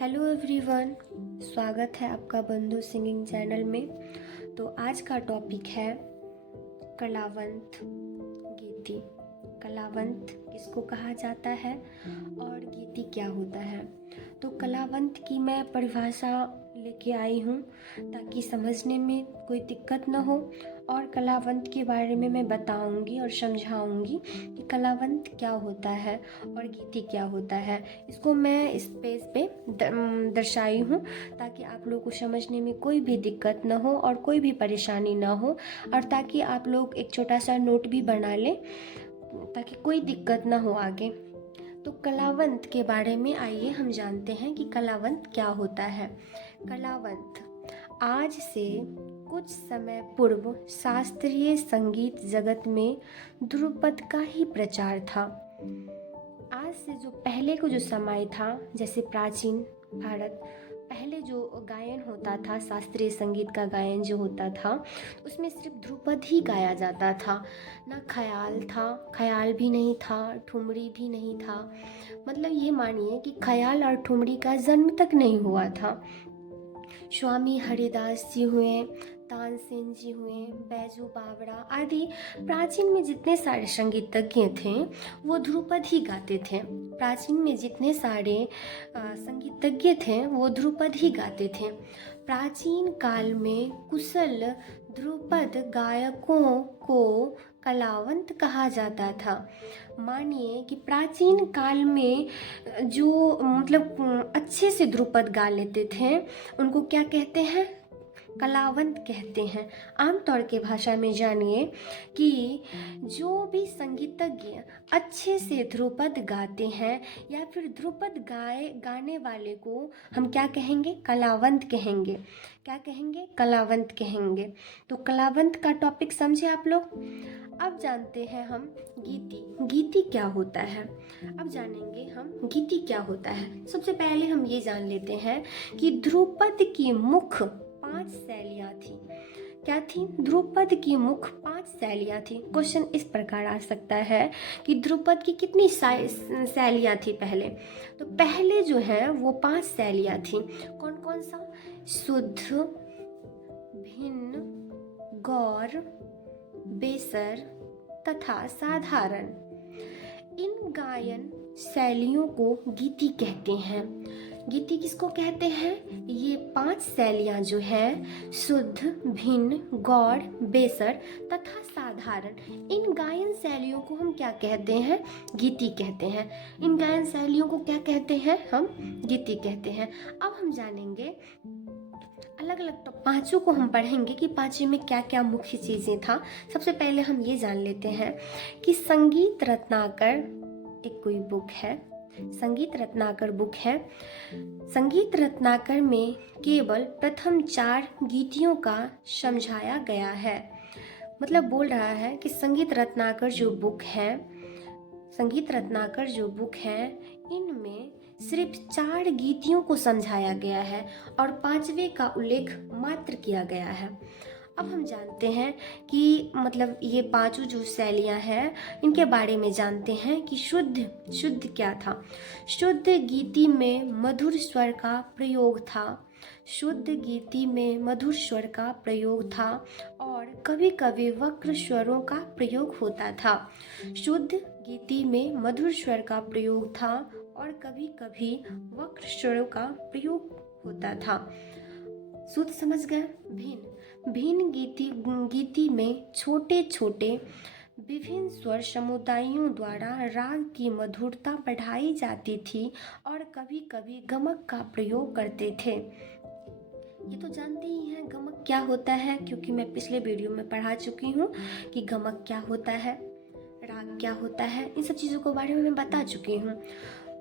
Hello everyone, स्वागत है आपका बंधु सिंगिंग चैनल में। तो आज का टॉपिक है कलावंत गीति। कलावंत किसको कहा जाता है और गीति क्या होता है। तो कलावंत की मैं परिभाषा लेके आई हूँ ताकि समझने में कोई दिक्कत न हो, और कलावंत के बारे में मैं बताऊंगी और समझाऊंगी कि कलावंत क्या होता है और गीति क्या होता है। इसको मैं इस पेज पे दर्शाई हूँ ताकि आप लोग को समझने में कोई भी दिक्कत न हो और कोई भी परेशानी न हो, और ताकि आप लोग एक छोटा सा नोट भी बना लें ताकि कोई दिक्कत न हो आगे। तो कलावंत के बारे में आइए हम जानते हैं कि कलावंत क्या होता है। कलावंत आज से कुछ समय पूर्व शास्त्रीय संगीत जगत में ध्रुपद का ही प्रचार था। आज से जो पहले को जो समय था, जैसे प्राचीन भारत, पहले जो गायन होता था, शास्त्रीय संगीत का गायन जो होता था, उसमें सिर्फ ध्रुपद ही गाया जाता था। ना ख्याल था, ख्याल भी नहीं था, ठुमरी भी नहीं था। मतलब ये मानिए कि ख्याल और ठुमरी का जन्म तक नहीं हुआ था। स्वामी हरिदास जी हुए, तानसेन जी हुए, बैजू बावड़ा आदि प्राचीन में जितने सारे संगीतज्ञ थे वो ध्रुपद ही गाते थे। प्राचीन में जितने सारे संगीतज्ञ थे वो ध्रुपद ही गाते थे। प्राचीन काल में कुशल ध्रुपद गायकों को कलावंत कहा जाता था। मानिए कि प्राचीन काल में जो मतलब अच्छे से ध्रुपद गा लेते थे उनको क्या कहते हैं? कलावंत कहते हैं। आमतौर के भाषा में जानिए कि जो भी संगीतज्ञ अच्छे से ध्रुपद गाते हैं या फिर ध्रुपद गाने वाले को हम क्या कहेंगे? कलावंत कहेंगे। क्या कहेंगे? कलावंत कहेंगे। तो कलावंत का टॉपिक समझे आप लोग। अब जानते हैं हम गीति। गीति क्या होता है? अब जानेंगे हम गीति क्या होता है। सबसे पहले हम ये जान लेते हैं कि ध्रुपद की मुख्य 5 शैलियाँ थी। क्या थी? ध्रुपद की मुख्य 5 शैलियाँ थी। क्वेश्चन इस प्रकार आ सकता है कि ध्रुपद की कितनी शैलियाँ थी पहले? तो पहले जो है वो 5 शैलियाँ थी। कौन कौन सा? शुद्ध, भिन्न, गौर, बेसर तथा साधारण। इन गायन शैलियों को गीति कहते हैं। गीति किसको कहते हैं? ये 5 शैलियाँ जो हैं, शुद्ध, भिन्न, गौड़, बेसर तथा साधारण, इन गायन शैलियों को हम क्या कहते हैं? गीति कहते हैं। इन गायन शैलियों को क्या कहते हैं? हम गीति कहते हैं। अब हम जानेंगे अलग अलग, तो पांचों को हम पढ़ेंगे कि पांचों में क्या क्या मुख्य चीज़ें था। सबसे पहले हम ये जान लेते हैं कि संगीत रत्नाकर एक कोई बुक है। संगीत रत्नाकर बुक है। संगीत रत्नाकर में केवल प्रथम 4 गीतियों का समझाया गया है। मतलब बोल रहा है कि संगीत रत्नाकर जो बुक है, संगीत रत्नाकर जो बुक है, इनमें सिर्फ 4 गीतियों को समझाया गया है और 5वें का उल्लेख मात्र किया गया है। अब हम जानते हैं कि मतलब ये पांचों जो शैलियाँ हैं इनके बारे में जानते हैं कि शुद्ध क्या था। शुद्ध गीति में मधुर स्वर का प्रयोग था। शुद्ध गीति में मधुर स्वर का प्रयोग था और कभी कभी वक्र स्वरों का प्रयोग होता था। शुद्ध गीति में मधुर स्वर का प्रयोग था और कभी कभी वक्र स्वरों का प्रयोग होता था। शुद्ध समझ गए? भिन्न गीति में छोटे छोटे विभिन्न स्वर समुदायों द्वारा राग की मधुरता बढ़ाई जाती थी और कभी कभी गमक का प्रयोग करते थे। ये तो जानते ही हैं गमक क्या होता है, क्योंकि मैं पिछले वीडियो में पढ़ा चुकी हूँ कि गमक क्या होता है, राग क्या होता है, इन सब चीज़ों के बारे में मैं बता चुकी हूँ।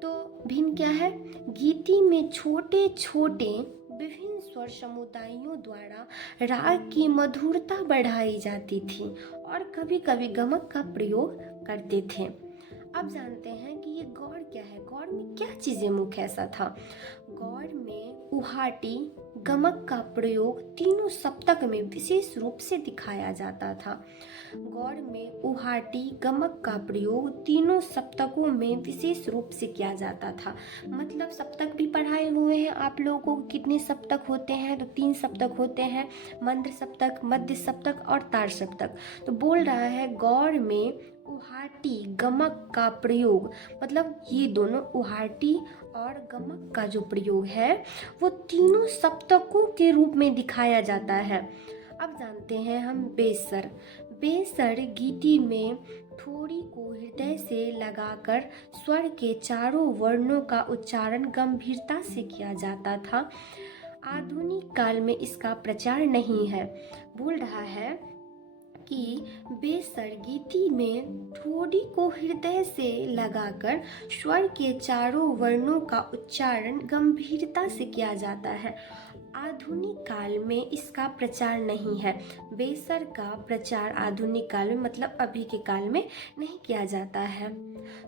तो भिन्न क्या है? गीति में छोटे छोटे विभिन्न स्वर समुदायों द्वारा राग की मधुरता बढ़ाई जाती थी और कभी कभी गमक का प्रयोग करते थे। अब जानते हैं कि ये गौड़ क्या है। गौड़ में क्या चीज़ें मुख्य ऐसा था? गौड़ में उहाटी, गमक का प्रयोग तीनों सप्तक में विशेष रूप से दिखाया जाता था। गौड़ में उहाटी गमक का प्रयोग तीनों सप्तकों में विशेष रूप से किया जाता था। मतलब सप्तक भी पढ़ाए हुए हैं आप लोगों को, कितने सप्तक होते हैं, तो 3 सप्तक होते हैं, मंद्र सप्तक, मध्य सप्तक और तार सप्तक। तो बोल रहा है गौड़ में उहाटी गमक का प्रयोग, मतलब ये दोनों उहाटी और गमक का जो प्रयोग है वो तीनों सप्तकों के रूप में दिखाया जाता है। अब जानते हैं हम बेसर। बेसर गीति में ठोड़ी को हृदय से लगाकर स्वर के चारों वर्णों का उच्चारण गंभीरता से किया जाता था। आधुनिक काल में इसका प्रचार नहीं है। बोल रहा है कि बेसर गीति में ठोड़ी को हृदय से लगाकर स्वर के चारों वर्णों का उच्चारण गंभीरता से किया जाता है। आधुनिक काल में इसका प्रचार नहीं है। बेसर का प्रचार आधुनिक काल में मतलब अभी के काल में नहीं किया जाता है।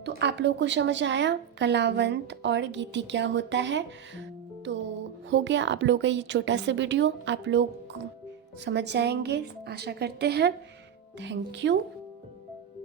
तो आप लोगों को समझ आया कलावंत और गीति क्या होता है। तो हो गया आप लोगों का ये छोटा सा वीडियो, आप लोग समझ जाएंगे आशा करते हैं। Thank you.